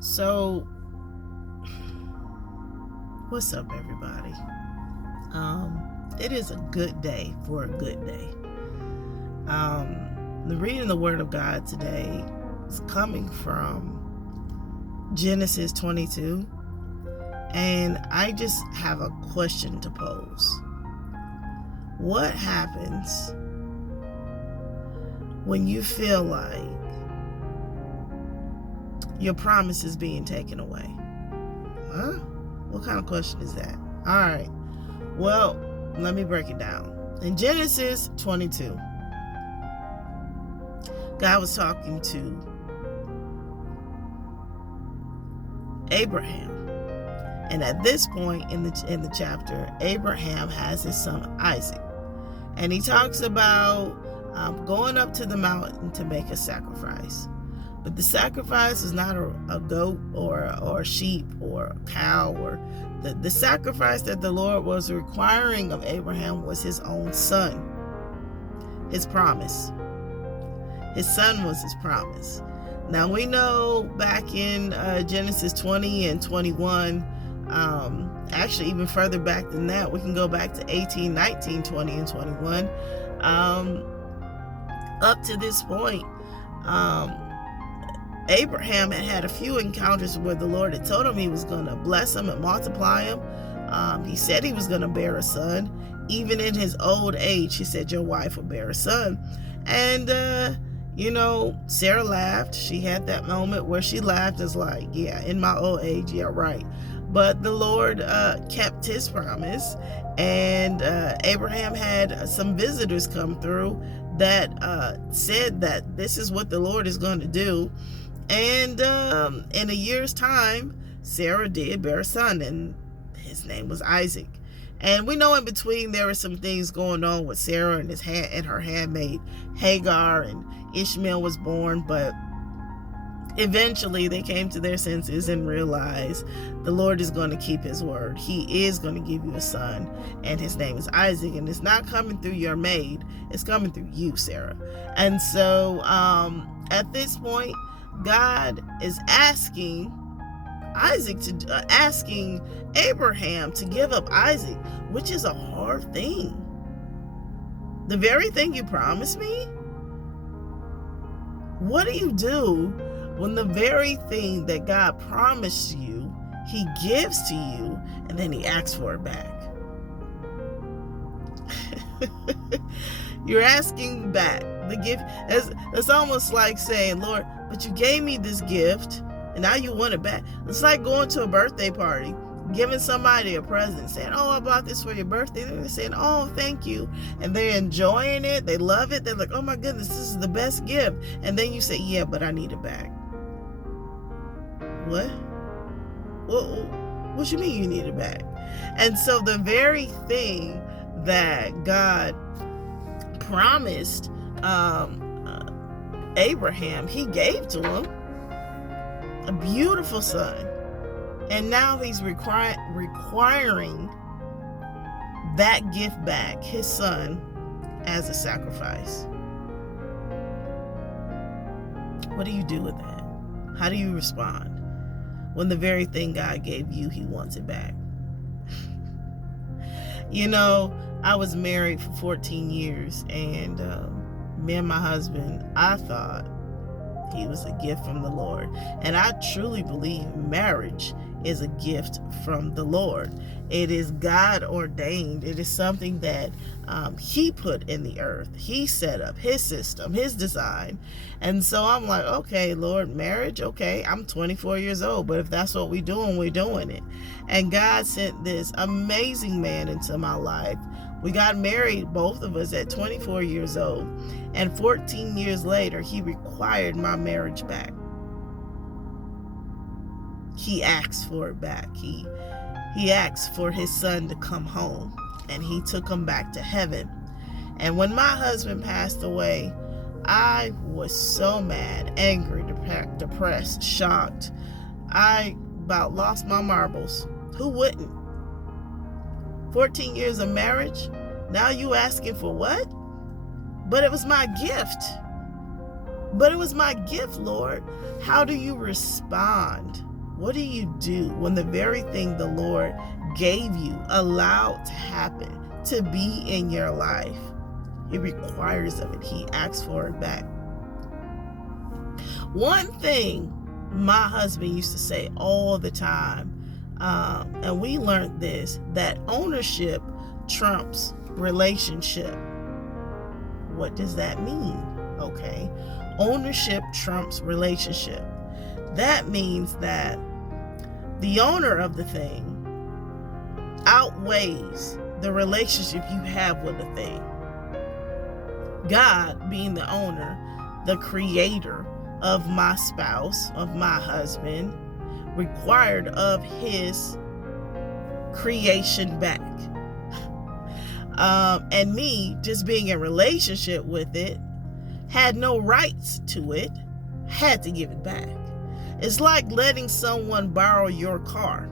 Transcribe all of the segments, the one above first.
So, what's up, everybody? It is a good day for a good day. The reading the Word of God today is coming from Genesis 22, and I just have a question to pose. What happens when you feel like your promise is being taken away? Huh? What kind of question is that? All right. Well, let me break it down. In Genesis 22, God was talking to Abraham. And at this point in the chapter, Abraham has his son Isaac. And he talks about going up to the mountain to make a sacrifice. But the sacrifice is not a goat or a sheep or a cow. Or the sacrifice that the Lord was requiring of Abraham was his own son, his promise. His son was his promise. Now we know back in Genesis 20 and 21, actually even further back than that, we can go back to 18, 19, 20, and 21. Up to this point, Abraham had a few encounters where the Lord had told him he was going to bless him and multiply him. He said he was going to bear a son. Even in his old age, he said, your wife will bear a son. And, Sarah laughed. She had that moment where she laughed. It's like, yeah, in my old age, yeah, right. But the Lord kept his promise. And Abraham had some visitors come through that said that this is what the Lord is going to do. And in a year's time, Sarah did bear a son, and his name was Isaac. And we know in between there were some things going on with Sarah and her handmaid Hagar, and Ishmael was born. But eventually they came to their senses and realized the Lord is going to keep his word. He is going to give you a son, and his name is Isaac. And it's not coming through your maid, it's coming through you, Sarah. And so at this point, God is asking Abraham to give up Isaac, which is a hard thing. The very thing you promised me? What do you do when the very thing that God promised you, he gives to you, and then he asks for it back? You're asking back the gift. It's almost like saying, Lord, but you gave me this gift and now you want it back. It's like going to a birthday party, giving somebody a present, saying, oh, I bought this for your birthday. And they're saying, oh, thank you. And they're enjoying it. They love it. They're like, oh my goodness, this is the best gift. And then you say, yeah, but I need it back. What? What you mean you need it back? And so the very thing that God promised Abraham, he gave to him a beautiful son. And now he's requiring that gift back, his son, as a sacrifice. What do you do with that? How do you respond when the very thing God gave you, he wants it back? I was married for 14 years, and me and my husband, I thought he was a gift from the Lord. And I truly believe marriage is a gift from the Lord. It is God ordained. It is something that he put in the earth. He set up his system, his design. And so I'm like, okay, Lord, marriage, okay, I'm 24 years old, but if that's what we're doing it. And God sent this amazing man into my life. We got married, both of us, at 24 years old. And 14 years later, he required my marriage back. He asked for it back. He asked for his son to come home, and he took him back to heaven. And when my husband passed away, I was so mad, angry, depressed, shocked. I about lost my marbles. Who wouldn't? 14 years of marriage, now you asking for what? But it was my gift. But it was my gift, Lord. How do you respond? What do you do when the very thing the Lord gave you, allowed to happen, to be in your life? He requires of it. He asks for it back. One thing my husband used to say all the time, and we learned this, that ownership trumps relationship. What does that mean? Okay. Ownership trumps relationship. That means that the owner of the thing outweighs the relationship you have with the thing. God, being the owner, the creator of my spouse, of my husband, required of his creation back. And me just being in relationship with it, had no rights to it, had to give it back. It's like letting someone borrow your car.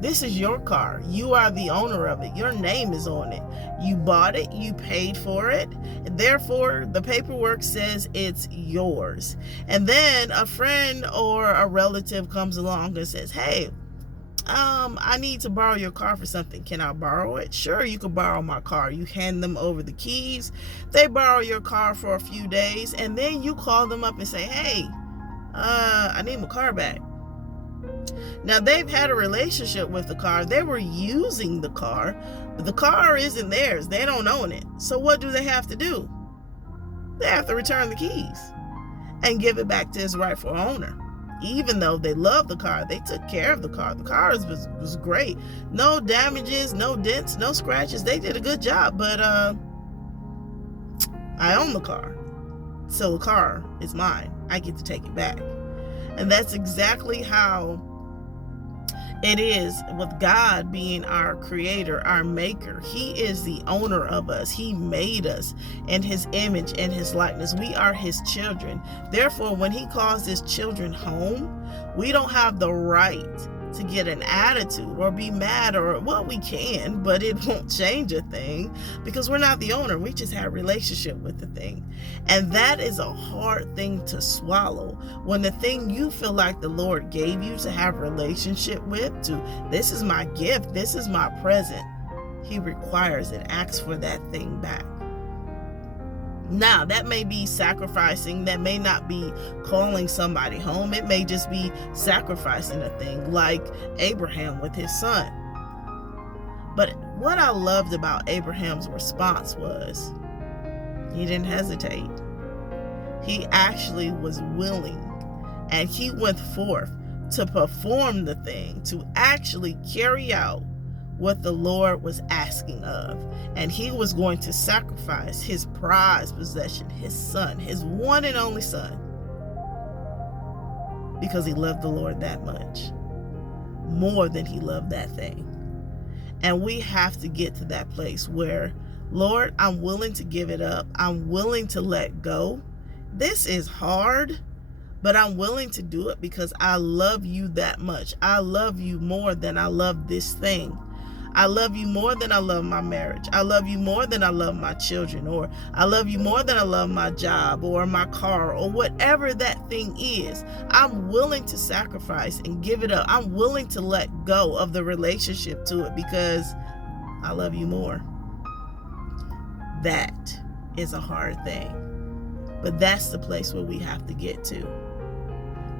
This is your car. You are the owner of it. Your name is on it. You bought it. You paid for it. Therefore, the paperwork says it's yours. And then a friend or a relative comes along and says, hey, I need to borrow your car for something. Can I borrow it? Sure, you can borrow my car. You hand them over the keys. They borrow your car for a few days. And then you call them up and say, hey, I need my car back. Now, they've had a relationship with the car. They were using the car, but the car isn't theirs. They don't own it. So what do they have to do? They have to return the keys and give it back to its rightful owner. Even though they love the car, they took care of the car. The car was great. No damages, no dents, no scratches. They did a good job, but I own the car. So the car is mine. I get to take it back. And that's exactly how it is with God being our creator, our maker. He is the owner of us. He made us in his image and his likeness. We are his children. Therefore, when he calls his children home, we don't have the right to get an attitude or be mad, or, well, we can, but it won't change a thing because we're not the owner. We just have a relationship with the thing. And that is a hard thing to swallow when the thing you feel like the Lord gave you to have a relationship with, this is my gift, this is my present, he requires and asks for that thing back. Now, that may be sacrificing. That may not be calling somebody home. It may just be sacrificing a thing, like Abraham with his son. But what I loved about Abraham's response was he didn't hesitate. He actually was willing, and he went forth to perform the thing, to actually carry out what the Lord was asking of. And he was going to sacrifice his prized possession, his son, his one and only son, because he loved the Lord that much, more than he loved that thing. And we have to get to that place where, Lord, I'm willing to give it up. I'm willing to let go. This is hard, but I'm willing to do it because I love you that much. I love you more than I love this thing. I love you more than I love my marriage. I love you more than I love my children, or I love you more than I love my job or my car or whatever that thing is. I'm willing to sacrifice and give it up. I'm willing to let go of the relationship to it because I love you more. That is a hard thing, but that's the place where we have to get to.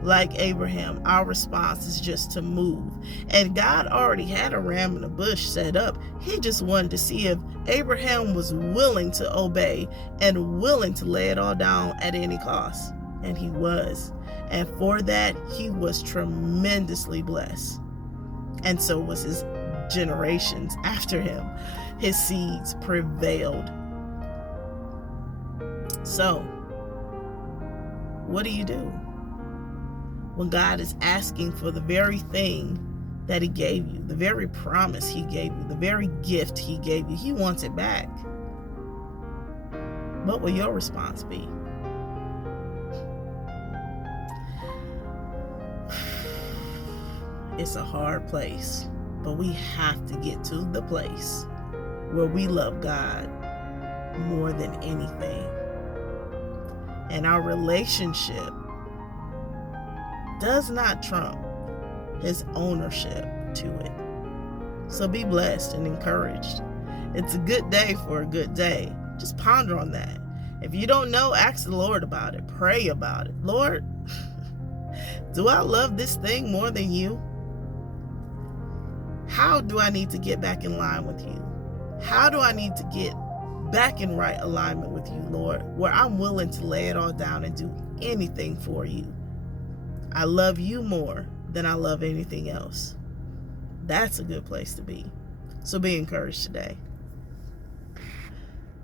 Like Abraham, our response is just to move. And God already had a ram in the bush set up. He just wanted to see if Abraham was willing to obey and willing to lay it all down at any cost. And he was. And for that, he was tremendously blessed. And so was his generations after him. His seeds prevailed. So, what do you do when God is asking for the very thing that he gave you, the very promise he gave you, the very gift he gave you? He wants it back. What will your response be? It's a hard place, but we have to get to the place where we love God more than anything. and our relationship does not trump his ownership to it. So be blessed and encouraged. It's a good day for a good day. Just ponder on that. If you don't know, ask the Lord about it. Pray about it. Lord, do I love this thing more than you? How do I need to get back in line with you? How do I need to get back in right alignment with you, Lord, where I'm willing to lay it all down and do anything for you? I love you more than I love anything else. That's a good place to be. So be encouraged today.